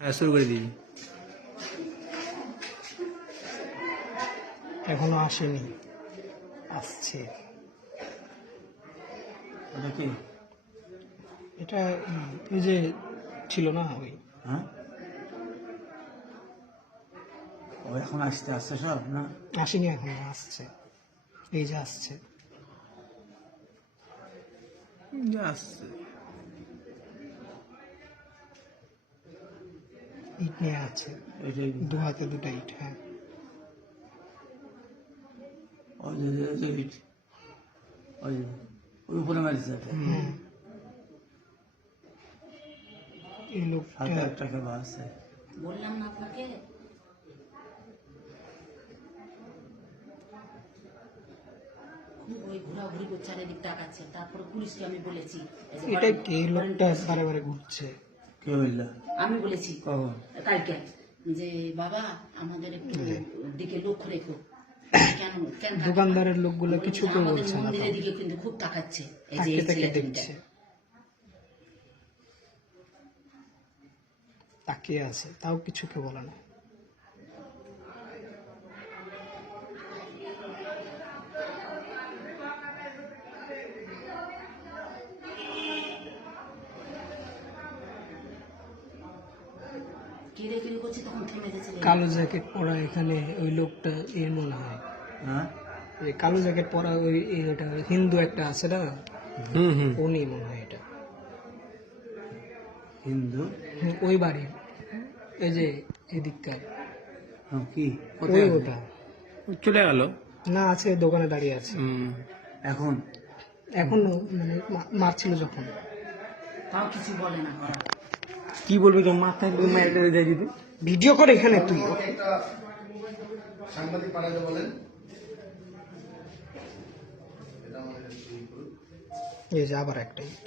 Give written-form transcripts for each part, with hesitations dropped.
হ্যাঁ, শুরু করে দিবি। এখনো আসেনি, আসছে। ওটা কি? এটা ওই যে ছিল না ওই, হ্যাঁ, ও এখন আসতে আসছে সব না? আসেনি এখনো, আসছে। এই যে আসছে, আসছে। ইট নিয়ে আছে, এটাই দু হাতে দুটো ইট। হ্যাঁ, ওই যে ইট, ওই ওই উপরে মারিছে। হুম। এই লোকটা 7,000 টাকা আছে। বললাম না আপনাকে, খুব ওই ঘোরাঘুরি করে চারিদিক তাকাচ্ছে। তারপরে পুলিশকে আমি বলেছি, এই যে এটা বাড়ি- কি? এই লোকটা বারে বারে ঘুরছে। কে বললো? আমি বলেছি কখন? কালকে যে বাবা আমাদের একটু দিকে লক্ষ্য রেখো। কেন কেন দোকানদারের লোকগুলো বললাম কিছু যে কেউ আমাদের বলছে না, মন্দিরের দিকে কিন্তু খুব তাকাচ্ছে। এই যে তাকে এই তাকে ছেলে দেখছে, তাকিয়ে আছে, তাও কিছু কেউ বলে না। কিরে কিরে করছি, তখন থেমে গেছে। কালো জ্যাকেট পরা এখানে ওই লোকটা এর মনে হয়, হ্যাঁ, এই কালো জ্যাকেট পরা ওই এটা হিন্দু একটা আছে না, উনি মনে হয় এটা। হিন্দু। হ্যাঁ, ওই বাড়ির, এই যে এদিককার, হ্যাঁ, কি ওই ওটা চলে গেল না, আছে দোকানে দাঁড়িয়ে আছে এখন? এখন, মানে মারছিল যখন। তাও কিছু বলে না। কি বলবি? তো মাথায় মেরে দেয় যদি। ভিডিও করে এখানে তুই, সাংবাদিক পাঠাতে বলেন। এই যে আবার একটা ইট।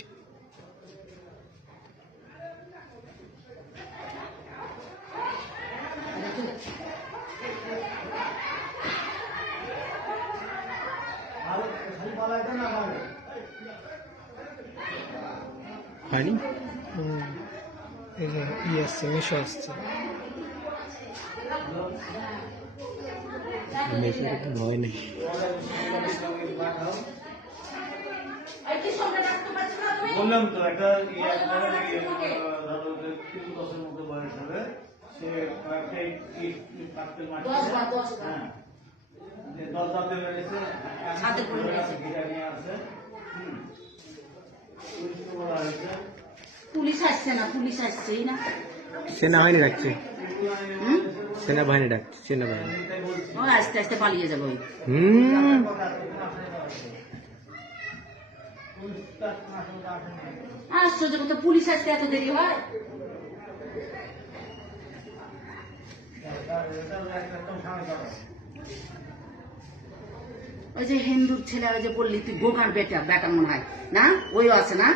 হয়নি? এই যে আসছে, মিশো আসছে। মেশিনে তো ভয় নেই। বললাম তো একটা ধরো 3 বছরের মতো বয়স হবে, সে একটা ইট পাথর মারছে। হ্যাঁ, যে 10 দাঁতে মেরেছে, ছাদে পড়ে মেরেছে। গিটা নিয়ে আসে। পুলিশকে বলা হয়েছে। পুলিশ আসছে না, পুলিশ আসছেই না। সেনাবাহিনী ডাকছে, হুম? সেনাবাহিনী ডাকছে, সেনাবাহিনী। ও আস্তে আস্তে পালিয়ে যাবে ওই। আশ্চর্য কথা, পুলিশ আসতে এত দেরি হয়? ওই যে হিন্দুর ছেলে, ওই যে বললি তুই, গোগার বেটা বেটা মনে হয় না, ওইও আছে না?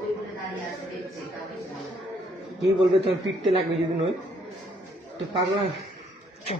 ওই বলে দাঁড়িয়ে আছে, দেখছে, কাউকে কিছু বলে না। কি বলবে? তোমার পিটতে লাগবে যদি নয় তো পাগলা। চল।